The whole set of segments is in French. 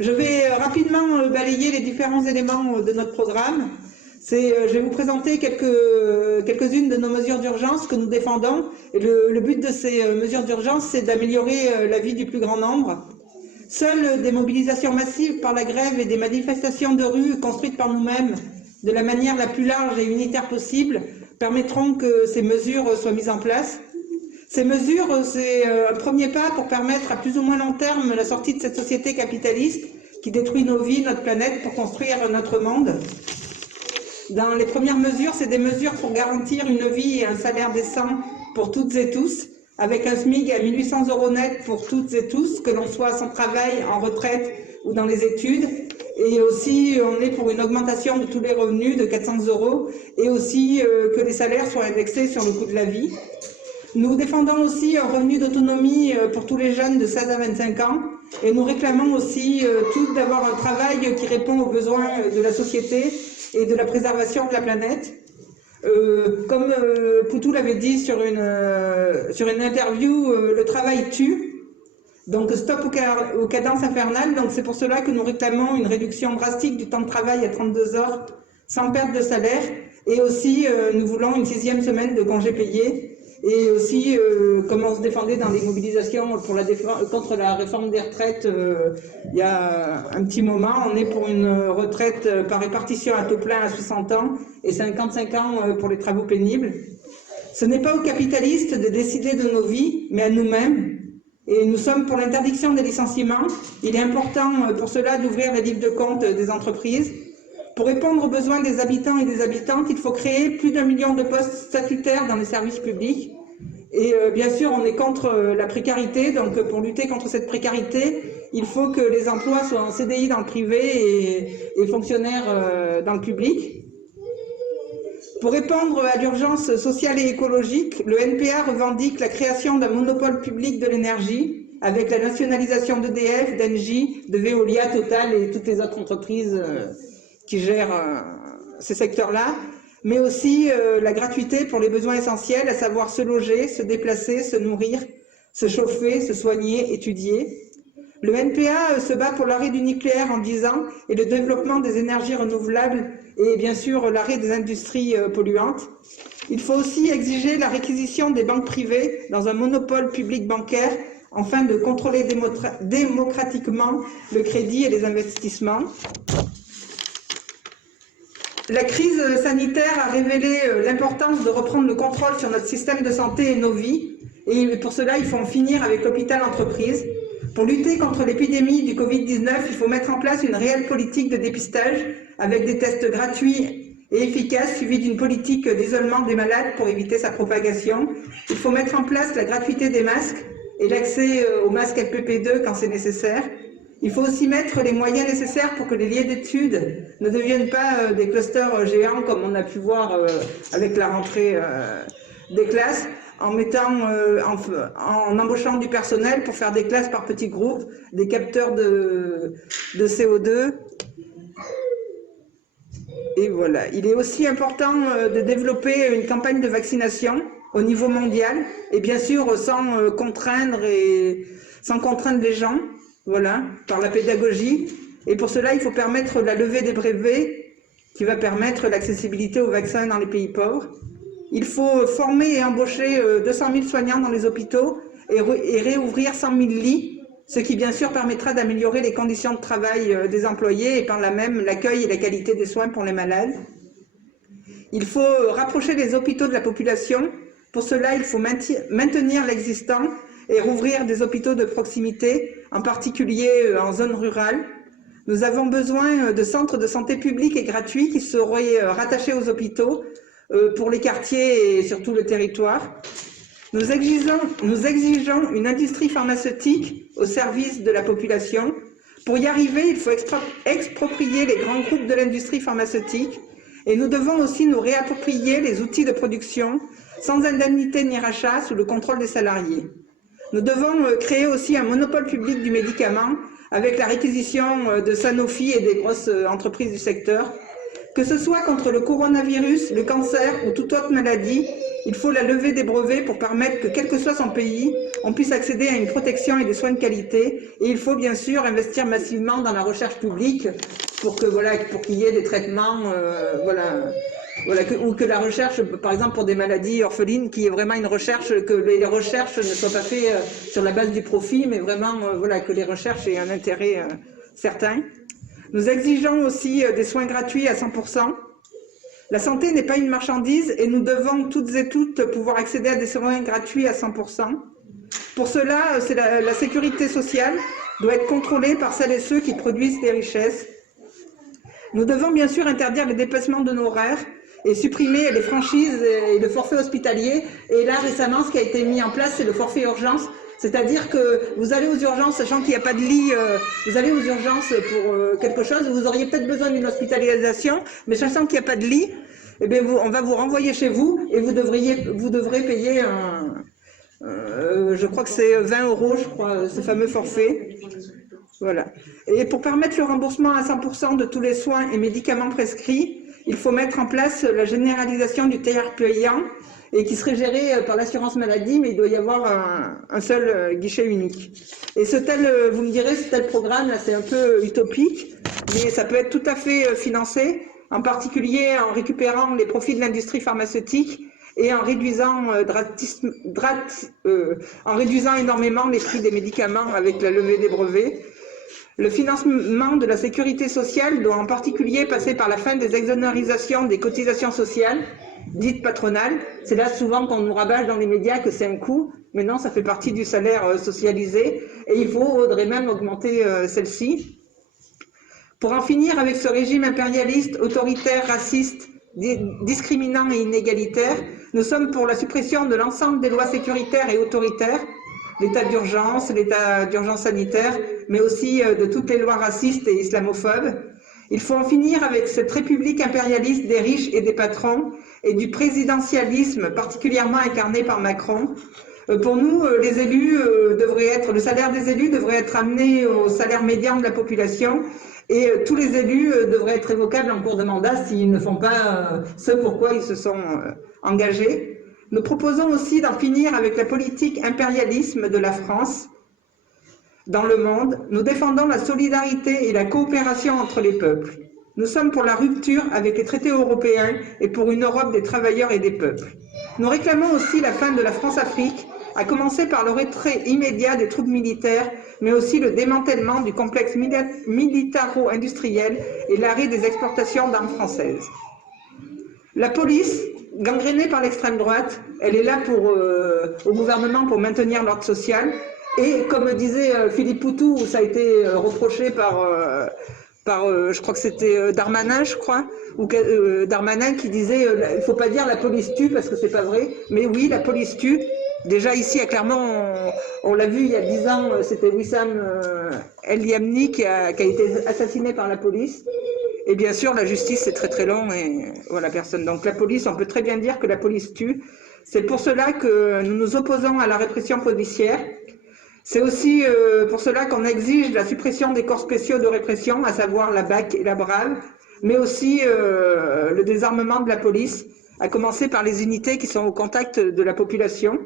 Je vais rapidement balayer les différents éléments de notre programme. Je vais vous présenter quelques-unes de nos mesures d'urgence que nous défendons. Et le but de ces mesures d'urgence, c'est d'améliorer la vie du plus grand nombre. Seules des mobilisations massives par la grève et des manifestations de rue construites par nous-mêmes de la manière la plus large et unitaire possible permettront que ces mesures soient mises en place. Ces mesures, c'est un premier pas pour permettre à plus ou moins long terme la sortie de cette société capitaliste qui détruit nos vies, notre planète, pour construire notre monde. Dans les premières mesures, c'est des mesures pour garantir une vie et un salaire décent pour toutes et tous, avec un SMIC à 1 800 € net pour toutes et tous, que l'on soit sans travail, en retraite ou dans les études. Et aussi, on est pour une augmentation de tous les revenus de 400 € et aussi que les salaires soient indexés sur le coût de la vie. Nous défendons aussi un revenu d'autonomie pour tous les jeunes de 16 à 25 ans et nous réclamons aussi tous d'avoir un travail qui répond aux besoins de la société et de la préservation de la planète. Comme Poutou l'avait dit sur une interview, le travail tue. Donc stop aux cadences infernales. Donc c'est pour cela que nous réclamons une réduction drastique du temps de travail à 32 heures sans perte de salaire. Et aussi nous voulons une 6e semaine de congés payés. Et aussi, comme on se défendait dans les mobilisations pour contre la réforme des retraites il y a un petit moment, on est pour une retraite par répartition à taux plein à 60 ans et 55 ans pour les travaux pénibles. Ce n'est pas aux capitalistes de décider de nos vies, mais à nous-mêmes. Et nous sommes pour l'interdiction des licenciements. Il est important pour cela d'ouvrir les livres de compte des entreprises. Pour répondre aux besoins des habitants et des habitantes, il faut créer plus d'1 million de postes statutaires dans les services publics. Et bien sûr, on est contre la précarité. Donc pour lutter contre cette précarité, il faut que les emplois soient en CDI dans le privé et fonctionnaires dans le public. Pour répondre à l'urgence sociale et écologique, le NPA revendique la création d'un monopole public de l'énergie avec la nationalisation d'EDF, d'Engie, de Veolia, Total et toutes les autres entreprises qui gèrent ces secteurs-là, mais aussi la gratuité pour les besoins essentiels, à savoir se loger, se déplacer, se nourrir, se chauffer, se soigner, étudier. Le NPA se bat pour l'arrêt du nucléaire en 10 ans et le développement des énergies renouvelables et bien sûr l'arrêt des industries polluantes. Il faut aussi exiger la réquisition des banques privées dans un monopole public bancaire afin de contrôler démocratiquement le crédit et les investissements. La crise sanitaire a révélé l'importance de reprendre le contrôle sur notre système de santé et nos vies. Et pour cela, il faut en finir avec l'hôpital-entreprise. Pour lutter contre l'épidémie du Covid-19, il faut mettre en place une réelle politique de dépistage avec des tests gratuits et efficaces suivis d'une politique d'isolement des malades pour éviter sa propagation. Il faut mettre en place la gratuité des masques et l'accès aux masques FPP2 quand c'est nécessaire. Il faut aussi mettre les moyens nécessaires pour que les lieux d'études ne deviennent pas des clusters géants comme on a pu voir avec la rentrée des classes, en embauchant du personnel pour faire des classes par petits groupes, des capteurs de CO2. Et voilà. Il est aussi important de développer une campagne de vaccination au niveau mondial et bien sûr sans contraindre les gens. Voilà, par la pédagogie. Et pour cela, il faut permettre la levée des brevets qui va permettre l'accessibilité aux vaccins dans les pays pauvres. Il faut former et embaucher 200 000 soignants dans les hôpitaux et réouvrir 100 000 lits, ce qui bien sûr permettra d'améliorer les conditions de travail des employés et par là même l'accueil et la qualité des soins pour les malades. Il faut rapprocher les hôpitaux de la population. Pour cela, il faut maintenir l'existant et rouvrir des hôpitaux de proximité, en particulier en zone rurale. Nous avons besoin de centres de santé publics et gratuits qui seraient rattachés aux hôpitaux pour les quartiers et sur tout le territoire. Nous exigeons une industrie pharmaceutique au service de la population. Pour y arriver, il faut exproprier les grands groupes de l'industrie pharmaceutique et nous devons aussi nous réapproprier les outils de production sans indemnité ni rachat sous le contrôle des salariés. Nous devons créer aussi un monopole public du médicament avec la réquisition de Sanofi et des grosses entreprises du secteur. Que ce soit contre le coronavirus, le cancer ou toute autre maladie, il faut la levée des brevets pour permettre que, quel que soit son pays, on puisse accéder à une protection et des soins de qualité. Et il faut bien sûr investir massivement dans la recherche publique pour que pour qu'il y ait des traitements, ou que la recherche, par exemple pour des maladies orphelines, qu'il y ait vraiment une recherche, que les recherches ne soient pas faites sur la base du profit, mais vraiment que les recherches aient un intérêt certain. Nous exigeons aussi des soins gratuits à 100%. La santé n'est pas une marchandise et nous devons toutes et toutes pouvoir accéder à des soins gratuits à 100%. Pour cela, la sécurité sociale doit être contrôlée par celles et ceux qui produisent des richesses. Nous devons bien sûr interdire les dépassements d'honoraires et supprimer les franchises et le forfait hospitalier. Et là, récemment, ce qui a été mis en place, c'est le forfait urgence. C'est-à-dire que vous allez aux urgences, sachant qu'il n'y a pas de lit, vous allez aux urgences pour quelque chose, vous auriez peut-être besoin d'une hospitalisation, mais sachant qu'il n'y a pas de lit, eh bien on va vous renvoyer chez vous et vous devrez payer, je crois que c'est 20 €, je crois, ce fameux forfait. Voilà. Et pour permettre le remboursement à 100% de tous les soins et médicaments prescrits, il faut mettre en place la généralisation du tiers payant, et qui serait géré par l'assurance maladie, mais il doit y avoir un seul guichet unique. Et vous me direz, ce tel programme, là, c'est un peu utopique, mais ça peut être tout à fait financé, en particulier en récupérant les profits de l'industrie pharmaceutique et en réduisant énormément les prix des médicaments avec la levée des brevets. Le financement de la sécurité sociale doit en particulier passer par la fin des exonérisations des cotisations sociales, dites patronales. C'est là souvent qu'on nous rabâche dans les médias que c'est un coût, mais non, ça fait partie du salaire socialisé et il faudrait même augmenter celle-ci. Pour en finir avec ce régime impérialiste, autoritaire, raciste, discriminant et inégalitaire, nous sommes pour la suppression de l'ensemble des lois sécuritaires et autoritaires, l'état d'urgence sanitaire, mais aussi de toutes les lois racistes et islamophobes. Il faut en finir avec cette république impérialiste des riches et des patrons et du présidentialisme particulièrement incarné par Macron. Pour nous, les élus le salaire des élus devrait être amené au salaire médian de la population et tous les élus devraient être révocables en cours de mandat s'ils ne font pas ce pourquoi ils se sont engagés. Nous proposons aussi d'en finir avec la politique impérialisme de la France dans le monde. Nous défendons la solidarité et la coopération entre les peuples. Nous sommes pour la rupture avec les traités européens et pour une Europe des travailleurs et des peuples. Nous réclamons aussi la fin de la France-Afrique, à commencer par le retrait immédiat des troupes militaires, mais aussi le démantèlement du complexe militaro-industriel et l'arrêt des exportations d'armes françaises. La police, gangrénée par l'extrême droite, elle est là au gouvernement pour maintenir l'ordre social. Et comme disait Philippe Poutou, où ça a été reproché par je crois que c'était Darmanin, Darmanin qui disait il ne faut pas dire la police tue parce que c'est pas vrai. Mais oui, la police tue. Déjà ici à Clermont, on l'a vu il y a 10 ans, c'était Wissam El Yamni qui a été assassiné par la police. Et bien sûr, la justice, c'est très très long et voilà, personne. Donc la police, on peut très bien dire que la police tue. C'est pour cela que nous nous opposons à la répression policière. C'est aussi pour cela qu'on exige la suppression des corps spéciaux de répression, à savoir la BAC et la BRAV, mais aussi le désarmement de la police, à commencer par les unités qui sont au contact de la population.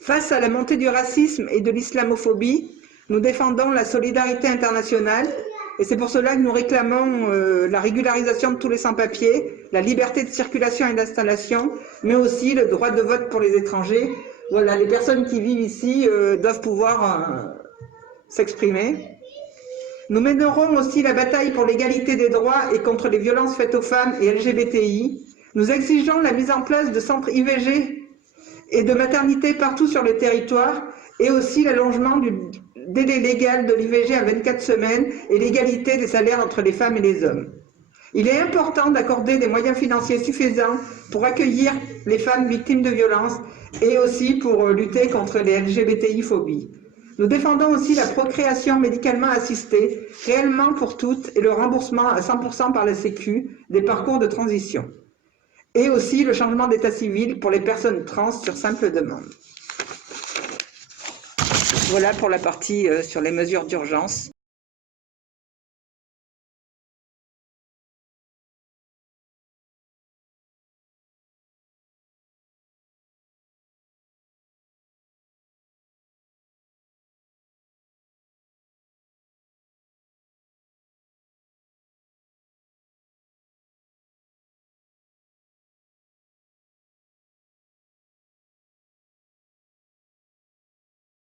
Face à la montée du racisme et de l'islamophobie, nous défendons la solidarité internationale et c'est pour cela que nous réclamons la régularisation de tous les sans-papiers, la liberté de circulation et d'installation, mais aussi le droit de vote pour les étrangers. Voilà, les personnes qui vivent ici doivent pouvoir s'exprimer. Nous mènerons aussi la bataille pour l'égalité des droits et contre les violences faites aux femmes et LGBTI. Nous exigeons la mise en place de centres IVG et de maternité partout sur le territoire et aussi l'allongement du délai légal de l'IVG à 24 semaines et l'égalité des salaires entre les femmes et les hommes. Il est important d'accorder des moyens financiers suffisants pour accueillir les femmes victimes de violences et aussi pour lutter contre les LGBTI-phobies. Nous défendons aussi la procréation médicalement assistée, réellement pour toutes, et le remboursement à 100% par la Sécu des parcours de transition. Et aussi le changement d'état civil pour les personnes trans sur simple demande. Voilà pour la partie sur les mesures d'urgence.